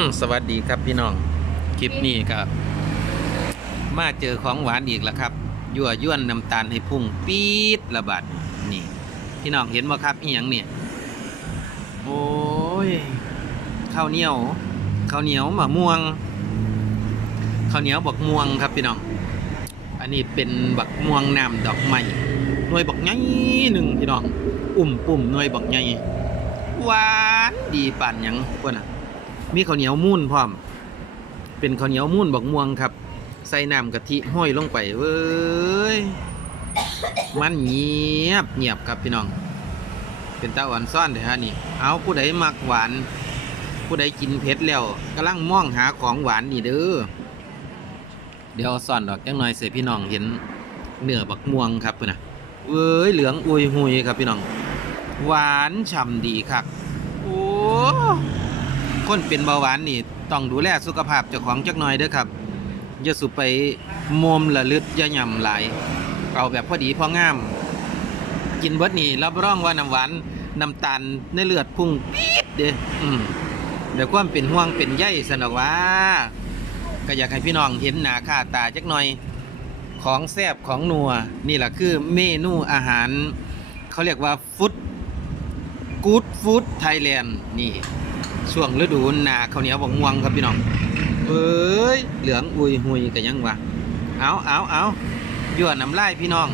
มสวัสดีครับพี่น้อง คลิปนี้ครับ มาเจอของหวานอีกแล้วครับ ยั่วย้วนน้ำตาลให้พุ่งปี๊ดระบาดนี่ พี่น้องเห็นบ่ครับอีหยังเนี่ย โอ้ยข้าวเหนียวข้าวเหนียวมะม่วงข้าวเหนียวบักม่วงครับพี่น้อง อันนี้เป็นบักม่วงน้ำดอกไม้หน่วยบักใหญ่หนึ่งพี่น้อง อุ่มปุ่มหน่วยบักใหญ่หวานดีปานยังพวกน่ะ มีข้าวเหนียวมูนพร้อม เป็นข้าวเหนียวมูนบักม่วงครับ ใส่น้ำกะทิห้อยลงไปเว้ย มันเงียบเงียบครับพี่น้อง เป็นตาอ่อนซ่อนเด้อฮะนี่ เอาผู้ใดมักหวาน ผู้ใดกินเผ็ดแล้วกำลังมองหาของหวานนี่เด้อ เดี๋ยวซ่อนดอกจังหน่อยเสียพี่น้องเห็นเนื้อบักม่วงครับพุ่นนะเว้ยเหลืองอุยหุยครับพี่น้อง หวานฉ่ำดีครับโอ้ คนเป็นเบาหวานนี่ต้องดูแลสุขภาพเจ้าของจักหน่อยเด้อครับอย่าสุไปมมละลึดอย่าย่ำหลายเอาแบบพอดีพองาม กินเบิดนี่รับรองว่าน้ำหวานน้ำตาลในเลือดพุ่งปี๊ดเด้อืมเดี๋ยวความเป็นห่วงเป็นใยสนอกว่า ก็อยากให้พี่น้องเห็นหนาค่าตาจักหน่อย ของแซบของนัว นี่แหละคือเมนูอาหาร เขาเรียกว่าฟุตกู๊ดฟู้ดไทยแลนด์นี่ ช่วงฤดูหนาข้าวเหนียวบกม่วงครับพี่น้องเอ้ยเหลืองอุยหุยกันยังวะเอาเอาเอายั่วน้ำลายพี่น้อง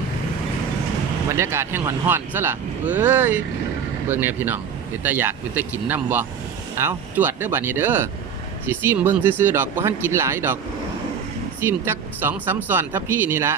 บรรยากาศแห่งหอนหอนๆซะล่ะเอ้ยเบิ่งแนวพี่น้องเป็นตาอยากเป็นตากินน้ำบ่เอาจวดเด้อบัดนี้เด้อสิซิมเบิ่งซื่อๆดอกบ่ทันกินหลายดอกซิมจักสองสามซ้อนทับพี่นี่ละ